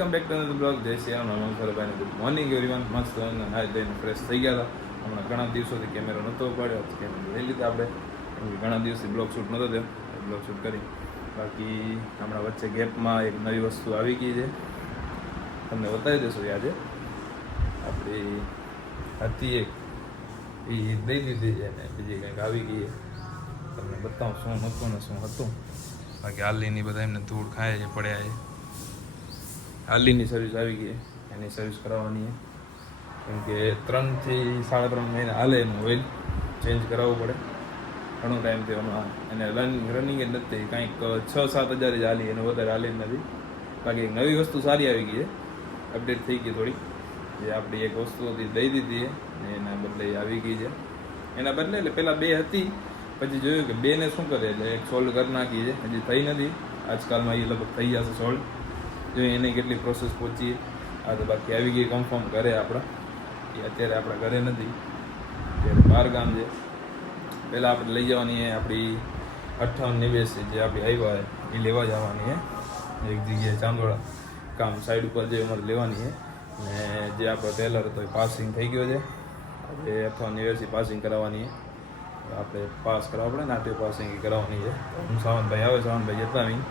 Welcome back to the blog. જય શ્રી રામ. નમસ્કાર ભાઈને ગુડ મોર્નિંગ એવરીવન. મસ્ત નાઈ ધોઈને ફ્રેશ થઈ ગયા હતા. હમણાં ઘણા દિવસોથી કેમેરો નહોતો પડ્યો, કેમેરો લઈ લીધા આપણે. ઘણા દિવસથી બ્લોગ શૂટ નહોતો થયો, બ્લોગ શૂટ કરી. બાકી હમણાં વચ્ચે ગેપમાં એક નવી વસ્તુ આવી ગઈ છે, તમને બતાવી દઈશું. આજે આપણી હતી એક એ દઈ દીધી છે ને બીજી કંઈક આવી ગઈ છે. તમને બતાવું શું નહોતું ને શું હતું. બાકી હાલીની બધા એમને ધૂળ ખાય છે, પડ્યા છે. હાલીની સર્વિસ આવી ગઈ, એની સર્વિસ કરાવવાની છે. કેમ કે 3 થી 3.5 મહિના હાલે એનું ઓઇલ ચેન્જ કરાવવું પડે. ઘણો ટાઈમ થયો હમણાં એને રનિંગ જ નથી. કંઈક 6-7 હજાર જ હાલી, એને વધારે હાલી જ નથી. બાકી એક નવી વસ્તુ સારી આવી ગઈ છે, અપડેટ થઈ ગઈ થોડી. જે આપણી એક વસ્તુ હતી દઈ દીધી છે ને એના બદલે આવી ગઈ છે. એના બદલે એટલે પહેલાં 2 હતી, પછી જોયું કે 2ને શું કરે એટલે એક સોલ્વ કરી નાખી છે. હજી થઈ નથી, આજકાલમાં એ લગભગ થઈ જશે સોલ્વ. જો એને કેટલી પ્રોસેસ પહોંચી આ તો બાકી આવી ગઈ કન્ફર્મ કરે આપણા. એ અત્યારે આપણા ઘરે નથી, અત્યારે બહાર ગામ છે. પહેલાં આપણે લઈ જવાની છે આપણી 58 નિવેશ જે આપણી આવ્યા એ લેવા જવાની છે એક જગ્યાએ ચાંદોડા કામ સાઈડ ઉપર જે અમારે લેવાની છે. ને જે આપણો ટેલર હતો એ પાસિંગ થઈ ગયો છે. આપણે 58 નિવેશથી પાસિંગ કરાવવાની છે. આપણે પાસ કરાવવા પડે ને, આટલી પાસિંગ કરાવવાની છે. હું સાવંતભાઈ આવે, સાવંતભાઈ જતા નહીં,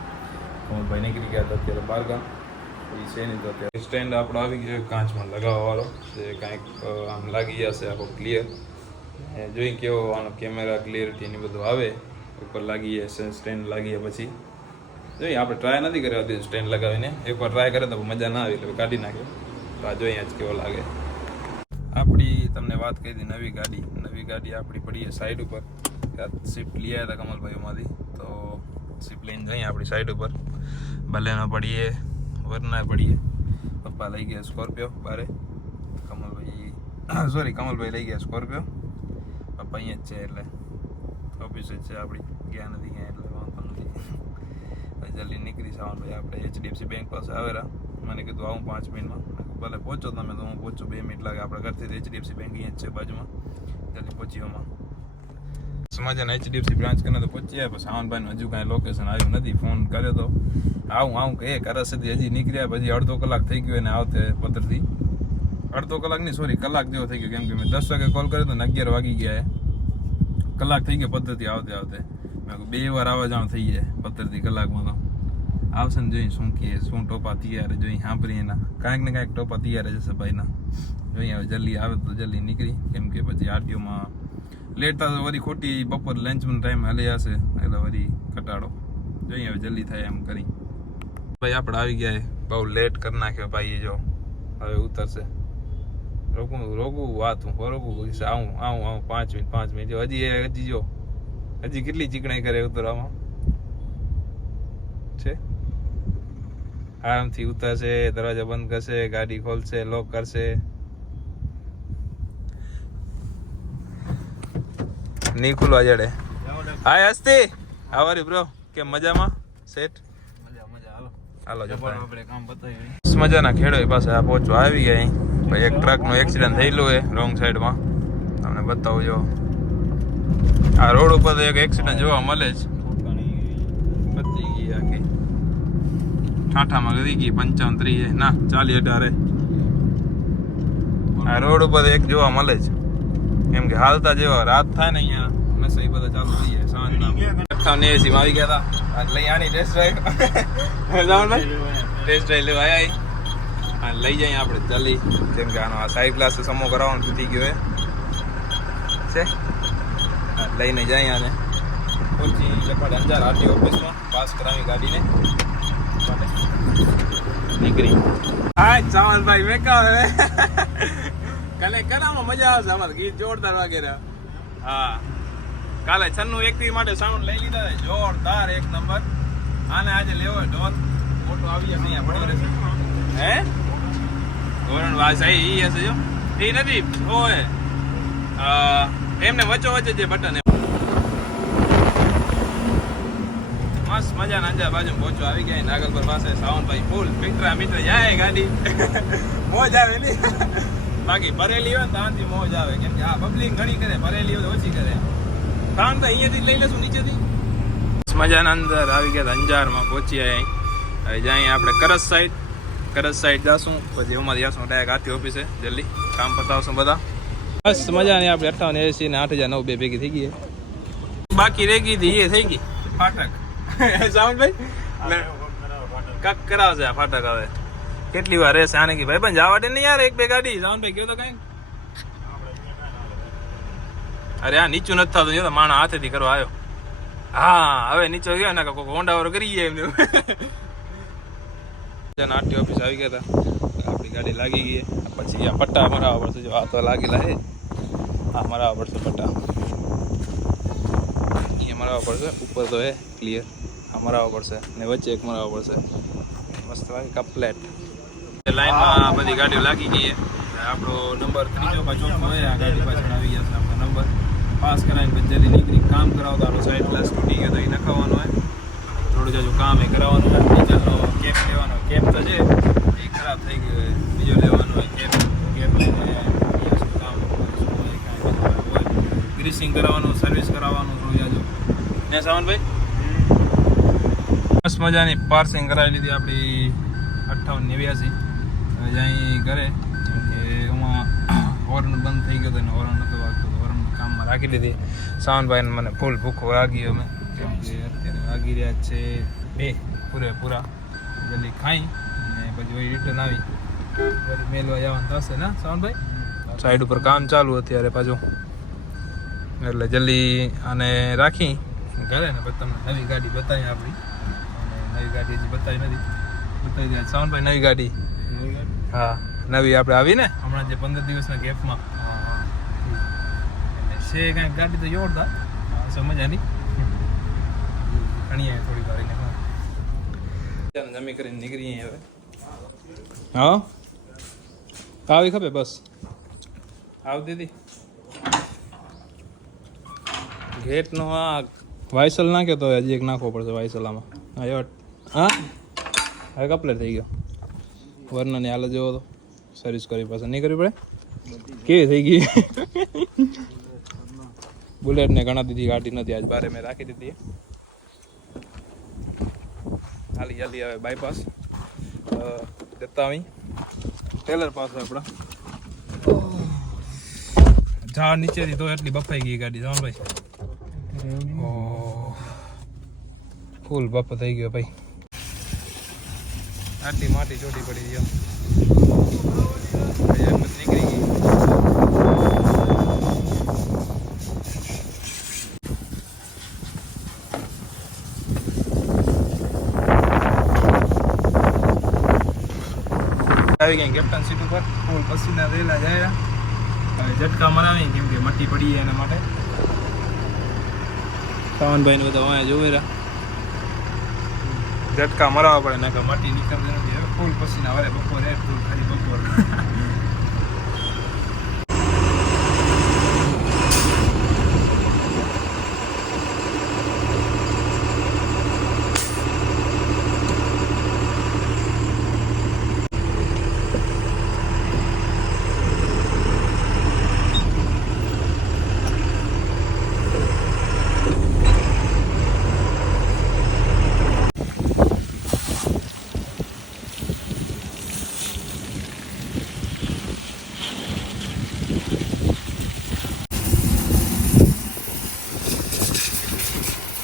ભાઈ નીકળી ગયા હતા અત્યારે બહાર ગામ. એ છે નહીં તો અત્યારે સ્ટેન્ડ આપણો આવી ગયો કાચમાં લગાવવાવાળો. જે કાંઈક આમ લાગી જશે આખો ક્લિયર. જોઈ કેવો આનો કેમેરા ક્લિયરિટી એની બધું આવે ઉપર લાગી જશે. સ્ટેન્ડ લાગી જાય પછી જોઈએ. આપણે ટ્રાય નથી કર્યો હતી સ્ટેન્ડ લગાવીને. એકવાર ટ્રાય કરે તો મજા ના આવે એટલે કાઢી નાખ્યો. તો આ જોઈએ જ કેવો લાગે. આપણી તમને વાત કરી હતી નવી ગાડી આપણી પડી છે સાઈડ ઉપર. શિફ્ટ લઈ આવ્યા હતા કમલભાઈમાંથી, તો શિફ્ટ લઈને જઈએ આપણી સાઈડ ઉપર. બલેનો પડીએ, વરના પડીએ. પપ્પા લઈ ગયા સ્કોર્પિયો બારે. કમલભાઈ લઈ ગયા સ્કોર્પિયો. પપ્પા અહીંયા જ છે એટલે ઓફિસ જ છે આપણી, ગયા નથી ક્યાં એટલે વાંધો નથી. જલ્દી નીકળી જવાનું. આપણે HDFC બેંક પાસે આવેલા. મને કીધું આવું 5 મિનિટમાં. ભલે પહોંચો તમે, તો હું પહોંચું 2 મિનિટ લાગે. આપણે ઘરથી HDFC બેંક અહીંયા જ છે બાજુમાં, જલ્દી પહોંચીઓમાં. સમાચાર HDFC બ્રાન્ચ કરીને તો પહોંચી જાય. પછી સાવનભાઈનું હજુ કાંઈ લોકેશન આવ્યું નથી. ફોન કર્યો તો આવું કે કરસથી હજી નીકળ્યા, પછી અડધો કલાક થઈ ગયો એને આવતે પત્રથી. અડધો કલાક નહીં, સોરી કલાક જેવો થઈ ગયો. કેમ કે મેં 10 વાગે કોલ કર્યો તો ને 11 વાગી ગયા. કલાક થઈ ગયો પત્રથી આવતે મેં 2 વાર આવવા જાણ થઈ જાય પત્રથી કલાકમાં. તો આવશે ને જોઈએ શું કહે, શું ટોપા તૈયાર જોઈએ સાંભળીએ. એના કાંઈક ને કાંઈક ટોપા તૈયાર જશે ભાઈના. જોઈએ હવે જલ્દી આવે તો જલ્દી નીકળી. કેમ કે પછી આરટીઓમાં લેટ થશે વળી, ખોટી બપોર લંચનો ટાઈમ હાલી જશે એટલે વળી ઘટાડો. જોઈએ હવે જલ્દી થાય એમ કરી. ભાઈ આપણે આવી ગયા, બહુ લેટ કરી નાખ્યો ભાઈ. જો હવે ઉતરશે. રોકવું વાત હું રોકવું આવું 5 મિનિટ હજી કેટલી ચીકણાઈ કરે ઉતરવામાં છે. આરામથી ઉતરશે, દરવાજા બંધ કરશે, ગાડી ખોલશે, લોક કરશે. નહીં ખુલવા જડે. હાય હસ્તી આવારી બ્રો, કેમ મજામાં? સેટ હાલો મજાના ખેડો પાસે આ પહોંચવા આવી ગયા. ભાઈ એક ટ્રકનું એક્સિડન્ટ થયેલું છે રોંગ સાઈડમાં. તમને બતાવું જો આ રોડ ઉપર તો એક એક્સિડન્ટ જોવા મળે જ. પતી ગઈ આખી ઠાઠામાં ગઈ ગઈ 55-30 ના 40-18. આ રોડ ઉપર એક જોવા મળે જ. કેમ કે હાલતા જેવા રાત થાય ને અહીંયા નશા એ બધા ચાલુ થઈ જાય. સાંજના 58 આવી ગયા હતા. લઈ આની ટેસ્ટ ડ્રાઈવ લેવા આવ્યા. લઈ જાય આપણે ચાલી. જેમ કે આનો આ સાઈડ ક્લાસ સમો કરાવવાનો તૂટી ગયો છે. લઈને જાય આને પહોંચી લખવાડે અંજાર આરટીઓ ઓફિસમાં. પાસ કરાવી ગાડીને નીકળી. હા ચાવલભાઈ મેકા કાલે કલામાં મજા આવશે. અમારે ગીત જોરદાર વગેરે. હા કાલે 96 માટે સાઉન્ડ લઈ લીધા છે જોરદાર, 1 નંબર. આને આજે લેવો ઢોર મોટો આવી જશે અહીંયા પડી રહેશે. હે ધોરણ વાસ એ હશે જો એ નથી હોય એમને વચ્ચો વચ્ચે જે બટન મસ્ત મજાના અંજાર બાજુ પહોંચો આવી ગયા. નાગલપર પાસે સાવનભાઈ ફૂલ મિત્ર જાય ગાડી મોજ આવે ને. બાકી ભરેલી હોય ને ત્યાંથી મોજ આવે. કેમ કે આ પબ્લિક ઘણી કરે, ભરેલી હોય ઓછી કરે. કારણ તો અહીંયાથી લઈ લેશું નીચેથી. મજાના અંદર આવી ગયા અંજારમાં પહોંચી આવ્યા. હવે જાય આપણે કરસ સાઈડ કરજ સાઈડ જાશું પછી એમાં જશું ડાયરેક્ટ આથી ઓફિસે જલ્દી કામ પતાવશું બધા બસ મજા નહીં આપણે 5880 ને 8009 બે ભેગી થઈ ગઈ બાકી રહી ગઈ હતી એ થઈ ગઈ ફાટક સાઉન્ડભાઈ કાક કરાવશે આ ફાટક હવે કેટલી વાર રહેશે આને કે ભાઈ પણ જવા દે ને યાર એક બે ગાડી સાઉન્ડભાઈ ગયો તો કઈ અરે આ નીચું નથી થતું જો માણસ હાથેથી કરવા આવ્યો હા હવે નીચો ગયો ને કોઈ હોન્ડાવાળો કરી ગયા એમને આરટી ઓફિસ આવી ગયા હતા આપણી ગાડી લાગી ગઈ પછી આ પટ્ટા મરાવવા પડશે જો આ તો લાગેલા હે આ મરાવવા પડશે પટ્ટા અહીંયા મરાવવા પડશે ઉપર તો હે ક્લિયર આ મરાવવા પડશે ને વચ્ચે એક મરાવવા પડશે મસ્ત લાગે કમ્પ્લેટ લાઈનમાં બધી ગાડીઓ લાગી ગઈ આપણો નંબર ત્રીજો પાછો હોય આ ગાડી પાછળ આવી જશે આપણો નંબર પાસ કરાવીને પછી જલ્દી નીકળી કામ કરાવતો આપણો સાઈડ ક્લાસ તૂટી ગયો તો એ નખાવવાનો હોય થોડું જાજુ કામ એ કરાવવાનું હોય ટીચરનો કેપ લેવાનો કેપ તો છે એ ખરાબ થઈ ગયો હોય બીજો લેવાનો હોય કેપ લઈને કામ હોય ગ્રીસિંગ કરાવવાનું સર્વિસ કરાવવાનું થોડું જાજુ ને સાવનભાઈ મસ્ત મજાની પાર્સિંગ કરાવી લીધી આપણી 5889 હવે જાય ઘરે કેમ કે એમાં હોર્ન બંધ થઈ ગયો હતો ને હોર્ન નહોતો વાગતો હોર્ન કામમાં રાખી લીધી સાવનભાઈને મને ફૂલ ભૂખ વાગી અમે કેમ કે અત્યારે વાગી રહ્યા છે 2 પૂરેપૂરા જલ્દી ખાઈ અને પછી વળી રિટર્ન આવી વળી મેલવા જવાનું થશે ને સાવનભાઈ સાઈડ ઉપર કામ ચાલુ અત્યારે પાછું એટલે જલ્દી આને રાખી ઘરે ને પછી તમને નવી ગાડી બતાવી આપણી અને નવી ગાડી હજી બતાવી નથી બતાવી દે સાવનભાઈ નવી ગાડી હા નવી આપણે આવી ને હમણાં જે 15 દિવસના ગેપમાં છે કાંઈક ગાડી તો જોરદાર સમજાની ઘણી થોડી વાર જમી કરીને નીકળીએ હવે હા આવી ખપે બસ આવ દીદી ગેટનો આ વાયસલ નાખ્યો તો હજી એક નાખવો પડશે વાયસલ આમાં હા હવે કમ્પ્લીટ થઈ ગયો વર્ણની હાલત જેવો તો સર્વિસ કરવી પડશે નહીં કરવી પડે કેવી થઈ ગઈ બુલેટને ઘણા દીધી ગાડી નથી આજ બારે મેં રાખી દીધી હાલી જલ્દી હવે બાયપાસ જતા આવી ટેલર પાસે આપણા ઝાડ નીચેથી તો એટલી બફાઈ ગઈ ગાડી જાણ ભાઈ ફૂલ બફ થઈ ગયો ભાઈ આટલી માટી ચોટી પડી ગયો નીકળી ગઈ આવી ગયા કેપ્ટન સીટ ઉપર ફૂલ પસીના રહેલા જાય હવે ઝટકા મરાવી કેમ કે મટ્ટી પડી એના માટે સાવનભાઈ ને બધા અહીંયા જોવે રહ્યા ઝટકા મરાવવા પડે નાખે મટ્ટી નીકળતી નથી હવે ફૂલ પસીના વરે બપોરે ફૂલ ખાલી બપોર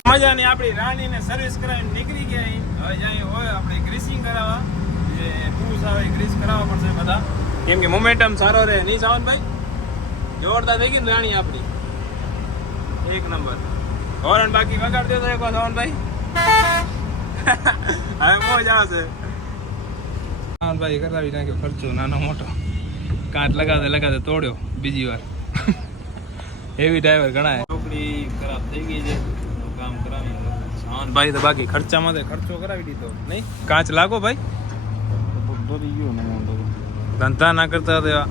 મજાની આપણી રાણીને સર્વિસ કરાવીને નીકળી ગયા હવે જાય હોય આપણે ગ્રીસિંગ કરાવવા જે ટૂલ્સ આવે ગ્રીસ કરાવવા પડશે બધા કેમ કે મોમેન્ટમ સારો રહે નહીં સાવનભાઈ જોરદાર થઈ ગઈ ને રાણી આપણી એક નંબર હોર્ન બાકી વગાડ દો તો એક વાર સાવનભાઈ હવે મોજ આવશે સાવનભાઈ કરાવી નાખ્યો ખર્ચો નાનો મોટો કાંચ લગાતે તોડ્યો બીજી વાર એવી ડ્રાઈવર ગણાય ચોકડી ખરાબ થઈ ગઈ છે કામ કરાવી ભાઈ તો બાકી ખર્ચામાં ખર્ચો કરાવી દીધો નહીં કાચ લાગો ભાઈ ધંધા ના કરતા હતા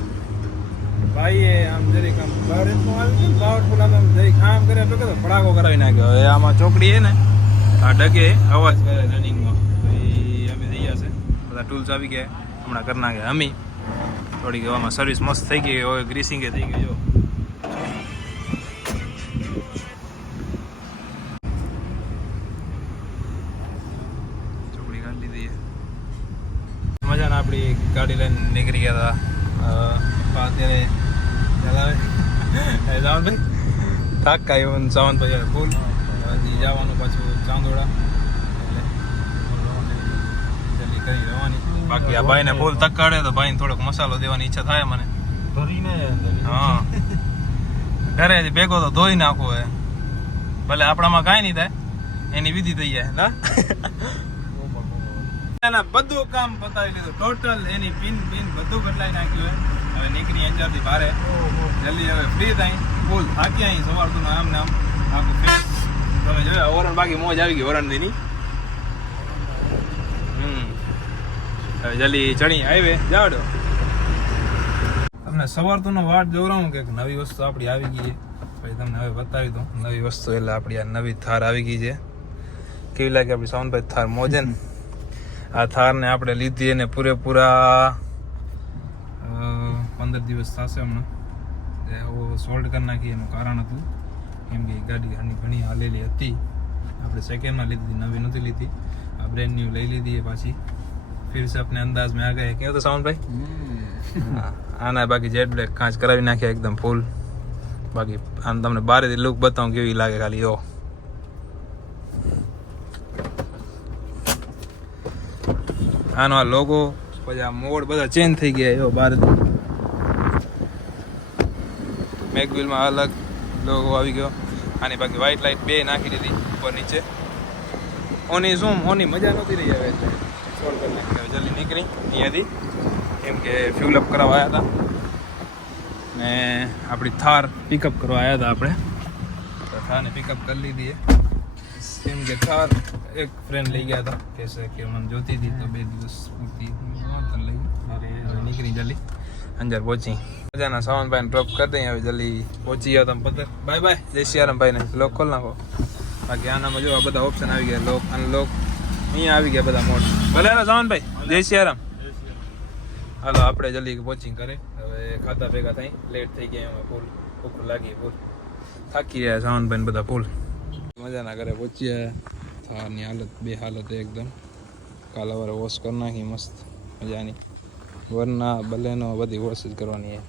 ભાઈ આમ જરીક આમ પાવરફુલ આમ જરીક કામ કરે તો કે ફડાકો કરાવી નાખ્યો હવે આમાં ચોકડી છે ને આ ડગે અવાજ કરે રનિંગમાં તો એ અમે થઈ જશે બધા ટૂલ્સ આવી ગયા હમણાં કરી નાખ્યા અમી થોડીક આમાં સર્વિસ મસ્ત થઈ ગઈ હવે ગ્રીસિંગે થઈ ગઈ જો ગાડી લઈને નીકળી ગયા હતા અત્યારે ચલાવે ભાઈ થાક કાઢ્યો સાવન પછી ફૂલ હજી જવાનું પાછું ચાંદોડા એટલે જલ્દી કરી રહેવાની બાકી આ ભાઈને ફૂલ તક કાઢે તો ભાઈને થોડોક મસાલો દેવાની ઈચ્છા થાય મને હા ઘરે ભેગો તો ધોઈ નાખવો હે ભલે આપણામાં કાંઈ નહીં થાય એની વિધિ થઈ જાય એના બધું કામ પતાવી લીધું ટોટલ એની પિન બધું બદલાઈ નાખ્યું હે હવે નીકળી અંજારથી ભારે જલ્દી હવે ફ્રી થાય ફૂલ થાકી અહીં સવારનું આમ ને આમ આખું ફેસ તમે જોયા ઓરણ બાકી મોજ આવી ગઈ ઓરણ દીની હવે જલ્દી ચણી હાઈવે જાવડો તમને સવારનો વાટ જોવરાવું કે નવી વસ્તુ આપણી આવી ગઈ છે પછી તમને હવે બતાવી દઉં નવી વસ્તુ એટલે આપણી આ નવી થાર આવી ગઈ છે કેવી લાગે આપણી સાવનભાઈ થાર મોજે ને આ થારને આપણે લીધી અને પૂરેપૂરા 15 દિવસ થશે હમણાં સોલ્ડ કરી નાખી એનું કારણ હતું કેમ કે ગાડી ઘણી હાલેલી હતી આપણે સેકન્ડમાં લીધી નવી નથી લીધી આ બ્રેન્ડ ન્યू લઈ લીધી પાછી फिर से अपने अंदाज में आ गए क्यों तो साउंड भाई आना बाकी जेट ब्लैक कांच करावी नाख्या एकदम फूल बाकी आम तमने बारे लुक बताऊं केवी लागे खाली यो આનો આ લોગો પછી આ મોડ બધા ચેન્જ થઈ ગયા એવો બાર મેગવિલમાં અલગ લોગો આવી ગયો આની બાકી વ્હાઈટ લાઈટ બે નાખી દીધી ઉપર નીચે ઓની મજા નહોતી રહી હવે એટલે સોલ્વ કરી નાખી જલ્દી નીકળી અહીંયાથી કેમ કે ફ્યુલ અપ કરાવવા આવ્યા હતા ને આપણી થાર પિકઅપ કરવા આવ્યા હતા આપણે તો થારને પિકઅપ કરી લીધી કેમ કે થાર એક ફ્રેન્ડ લઈ ગયા હતા કે મને જોતી હતી તો 2 દિવસ પૂરતી લઈ હવે નીકળી જલ્દી અંજાર પહોંચી મજાના સાવનભાઈને ડ્રોપ કરી દઈએ હવે જલ્દી પહોંચી ગયા તમે પતર બાય બાય જય સિયારામ ભાઈને લોક ખોલ નાખો બાકી આનામાં જો બધા ઓપ્શન આવી ગયા લોક અનલોક અહીંયા આવી ગયા બધા મોડ ભલે ને સાવનભાઈ જય સિયારામ હાલો આપણે જલ્દી પહોંચી કરે હવે ખાતા ભેગા થઈ લેટ થઈ ગયા એમાં ફૂલ ભૂખ લાગી ફૂલ થાકી રહ્યા સાવનભાઈને બધા ફૂલ મજાના ઘરે પહોંચ્યા થારની બે હાલત એકદમ કાલાવારે વોશ કરી નાખી મસ્ત મજાની વરના બલેનો બધી વોશ જ કરવાની